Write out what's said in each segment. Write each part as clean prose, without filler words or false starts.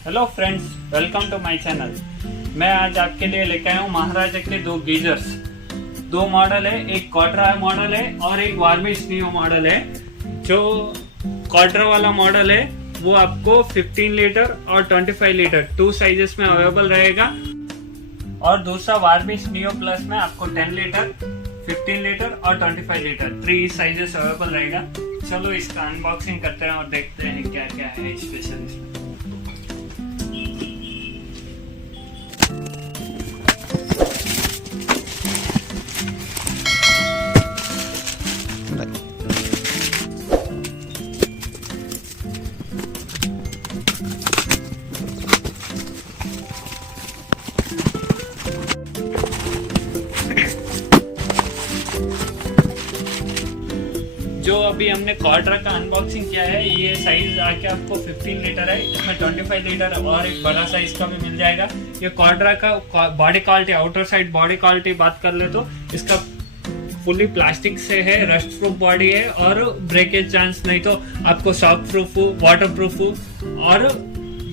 Hello friends, welcome to my channel. मैं आज आपके लिए लेकर आया हूँ महाराजा के दो गीजर्स। दो मॉडल है, एक क्वाड्रा मॉडल है और एक वार्मिश नियो मॉडल है। जो क्वाड्रा वाला मॉडल है वो आपको 15 लीटर और 25 लीटर 2 साइजेस में अवेलेबल रहेगा, और दूसरा वार्मिश नियो प्लस में आपको 10 लीटर, 15 लीटर और 25 लीटर 3 साइजेस अवेलेबल रहेगा। चलो इसका अनबॉक्सिंग करते हैं और देखते हैं क्या क्या है स्पेशल इसमें। जो अभी हमने क्वाड्रा का अनबॉक्सिंग किया है, ये साइज आके आपको 15 लीटर है। इसमें 25 लीटर और एक बड़ा साइज का भी मिल जाएगा। ये क्वाड्रा का body quality, outer side body quality बात कर ले तो इसका फुली प्लास्टिक से है, रस्ट प्रूफ बॉडी है और ब्रेकेज चांस नहीं तो आपको शॉक प्रूफ, वाटर प्रूफ और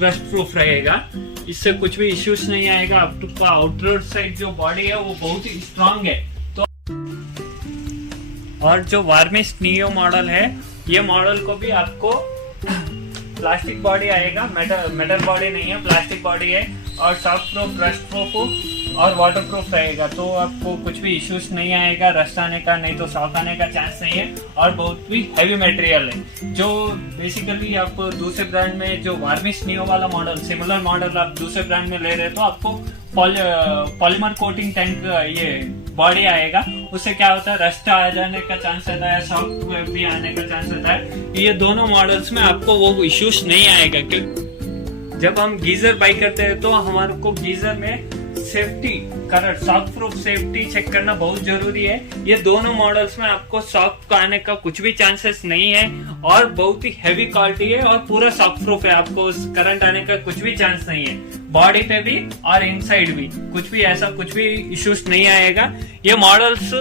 रस्ट प्रूफ रहेगा। इससे कुछ भी इश्यूज नहीं आएगा। आपको आउटर साइड जो बॉडी है वो बहुत ही स्ट्रांग है। और जो वार्मिश नियो मॉडल है, ये मॉडल को भी आपको प्लास्टिक बॉडी आएगा, मेटल बॉडी नहीं है, प्लास्टिक बॉडी है और शॉक प्रूफ, रस्ट प्रूफ और वाटर प्रूफ रहेगा। तो आपको कुछ भी इश्यूज नहीं आएगा, रस्ट आने का नहीं तो शॉक आने का चांस नहीं है। और बहुत भी हैवी मटेरियल है। जो बेसिकली आप दूसरे ब्रांड में जो वार्मिश नियो वाला मॉडल, सिमिलर मॉडल आप दूसरे ब्रांड में ले रहे तो आपको पॉलीमर कोटिंग टैंक ये बॉडी आएगा। उससे क्या होता है, रस्ट आ जाने का चांस रहता है, शॉक भी आने का चांस रहता है। ये दोनों मॉडल्स में आपको वो इश्यूज नहीं आएगा। क्योंकि जब हम गीजर बाई करते हैं तो हमारे को गीजर में safety current, shock proof safety check करना बहुत जरूरी है। ये दोनों मॉडल्स में आपको शॉक का आने का कुछ भी चांसेस नहीं है और बहुत ही हैवी क्वालिटी है और पूरा शॉक प्रूफ है। आपको करंट आने का कुछ भी चांस नहीं है, बॉडी पे भी और इनसाइड भी कुछ भी ऐसा कुछ भी इश्यूज नहीं आएगा। ये मॉडल्स,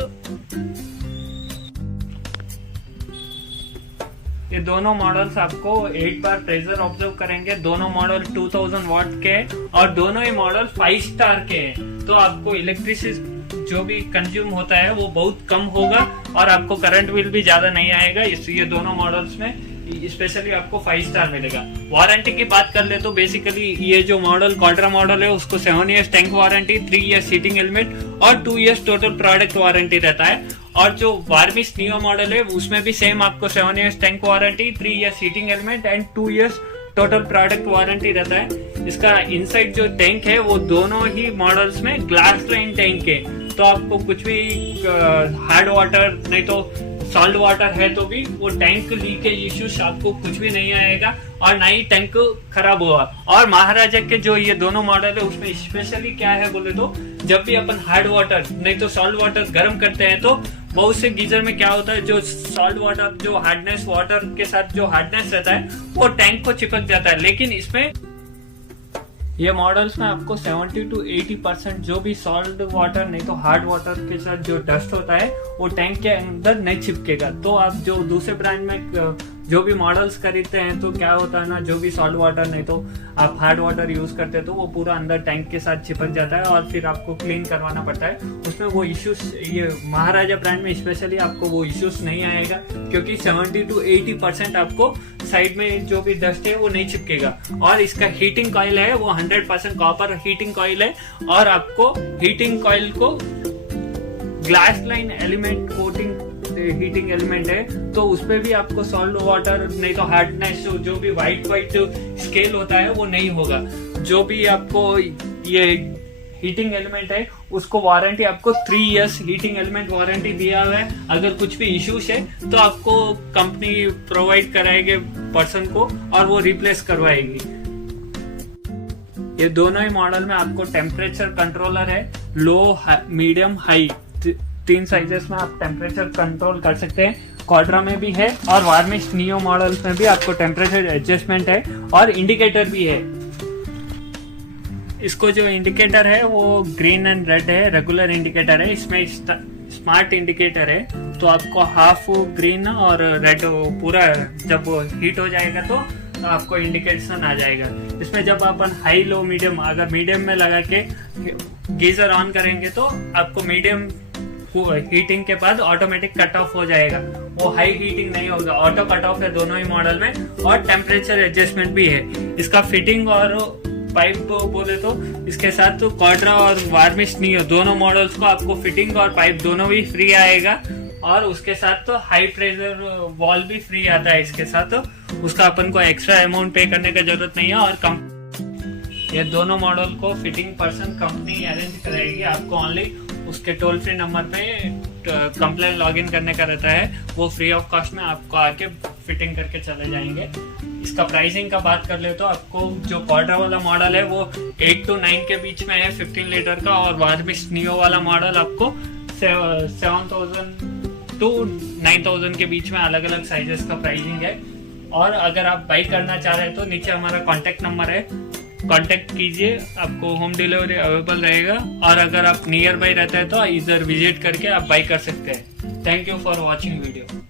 ये दोनों मॉडल्स आपको 8 बार प्रेशर ऑब्जर्व करेंगे। दोनों मॉडल 2000 वाट के हैं और दोनों ही मॉडल 5 स्टार के हैं। तो आपको इलेक्ट्रिसिटी जो भी कंज्यूम होता है वो बहुत कम होगा और आपको करंट बिल भी ज्यादा नहीं आएगा। ये दोनों मॉडल्स में स्पेशली आपको 5 स्टार मिलेगा। वारंटी की बात कर ले तो बेसिकली ये जो मॉडल क्वाड्रा मॉडल है उसको 7 years tank warranty, 3 years heating element और 2 इयर्स टोटल प्रोडक्ट वारंटी रहता है। और जो वार्मिश नियो मॉडल है उसमें भी सेम आपको 7 years tank warranty, 3 years heating element and 2 years total product warranty रहता है। इसका इनसाइड जो टैंक है वो दोनों ही मॉडल्स में ग्लास लाइन टैंक है। तो आपको कुछ भी हार्ड वाटर नहीं तो सॉल्ट वाटर है तो भी वो टैंक लीकेज इश्यूज आपको कुछ भी नहीं आएगा और ना ही टैंक खराब हुआ। और महाराजा के जो ये दोनों मॉडल है उसमें स्पेशली क्या है बोले तो, जब भी अपन हार्ड वाटर नहीं तो सॉल्ट वाटर गर्म करते हैं तो बहुत से गीजर में क्या होता है, जो सॉल्ट वाटर जो हार्डनेस वाटर के साथ जो हार्डनेस रहता है वो टैंक को चिपक जाता है। लेकिन इसमें ये मॉडल्स में आपको 70 to 80% जो भी सॉल्ट वाटर नहीं तो हार्ड वाटर के साथ जो डस्ट होता है वो टैंक के अंदर नहीं चिपकेगा। तो आप जो दूसरे ब्रांड में जो भी मॉडल्स खरीदते हैं तो क्या होता है ना, जो भी सॉल्ट वाटर नहीं तो आप हार्ड वाटर यूज करते हैं तो वो पूरा अंदर टैंक के साथ चिपक जाता है और फिर आपको क्लीन करवाना पड़ता है। उसमें वो इश्यूज, ये महाराजा ब्रांड में स्पेशली आपको वो इश्यूज नहीं आएगा क्योंकि 70 to 80% आपको साइड में जो भी डस्ट है वो नहीं चिपकेगा। और इसका हीटिंग कॉइल है वो 100% कॉपर हीटिंग कॉइल है और आपको हीटिंग कॉइल को glass line element coating heating element है। तो उसपे भी आपको सॉल्ट वाटर नहीं तो हार्डनेस जो भी व्हाइट स्केल होता है वो नहीं होगा। जो भी आपको ये हीटिंग एलिमेंट है उसको वारंटी आपको 3 इयर्स हीटिंग एलिमेंट वारंटी दिया हुआ है। अगर कुछ भी इश्यूज है तो आपको कंपनी प्रोवाइड कराएगी पर्सन को और वो रिप्लेस करवाएगी। ये दोनों ही मॉडल में आपको टेम्परेचर कंट्रोलर है, लो, मीडियम, हाई 3 साइजेस में आप टेम्परेचर कंट्रोल कर सकते हैं। क्वाड्रा में भी है और वार्मिश नियो मॉडल्स में भी आपको टेम्परेचर एडजस्टमेंट है और इंडिकेटर भी है। इसको जो इंडिकेटर है वो ग्रीन एंड रेड है, रेगुलर इंडिकेटर है। इसमें स्मार्ट इंडिकेटर है तो आपको हाफ ग्रीन और रेड पूरा जब हीट हो जाएगा तो आपको इंडिकेशन आ जाएगा। इसमें जब अपन हाई लो मीडियम, अगर मीडियम में लगा के गीजर ऑन करेंगे तो आपको मीडियम हीटिंग के बाद ऑटोमेटिक कट ऑफ हो जाएगा, वो हाई हीटिंग नहीं होगा, ऑटो कट ऑफ है दोनों ही मॉडल में, और टेम्परेचर एडजस्टमेंट भी है। इसका फिटिंग और पाइप बोले तो इसके साथ तो क्वाड्रा और वार्मिश नहीं हो, दोनों मॉडल्स को आपको फिटिंग और पाइप दोनों भी फ्री आएगा, और उसके साथ तो हाई प्रेशर वॉल भी फ्री आता है इसके साथ, तो उसका अपन को एक्स्ट्रा अमाउंट पे करने का जरूरत नहीं है। और ये दोनों मॉडल को फिटिंग पर्सन कंपनी अरेंज कराएगी, आपको ओनली उसके टोल फ्री नंबर पे कंप्लेन लॉगिन करने का रहता है, वो फ्री ऑफ कॉस्ट में आपको आके फिटिंग करके चले जाएंगे। इसका प्राइसिंग का बात कर ले तो आपको जो क्वाड्रा वाला मॉडल है वो 8 to 9 के बीच में है 15 लीटर का, और वार्मिश नियो वाला मॉडल आपको 7,000 to 9,000 के बीच में अलग अलग साइजेस का प्राइसिंग है। और अगर आप बाई करना चाह रहे हैं तो नीचे हमारा कॉन्टेक्ट नंबर है, कांटेक्ट कीजिए, आपको होम डिलीवरी अवेलेबल रहेगा। और अगर आप नियर बाई रहते हैं तो इधर विजिट करके आप बाई कर सकते हैं। Thank you for watching video.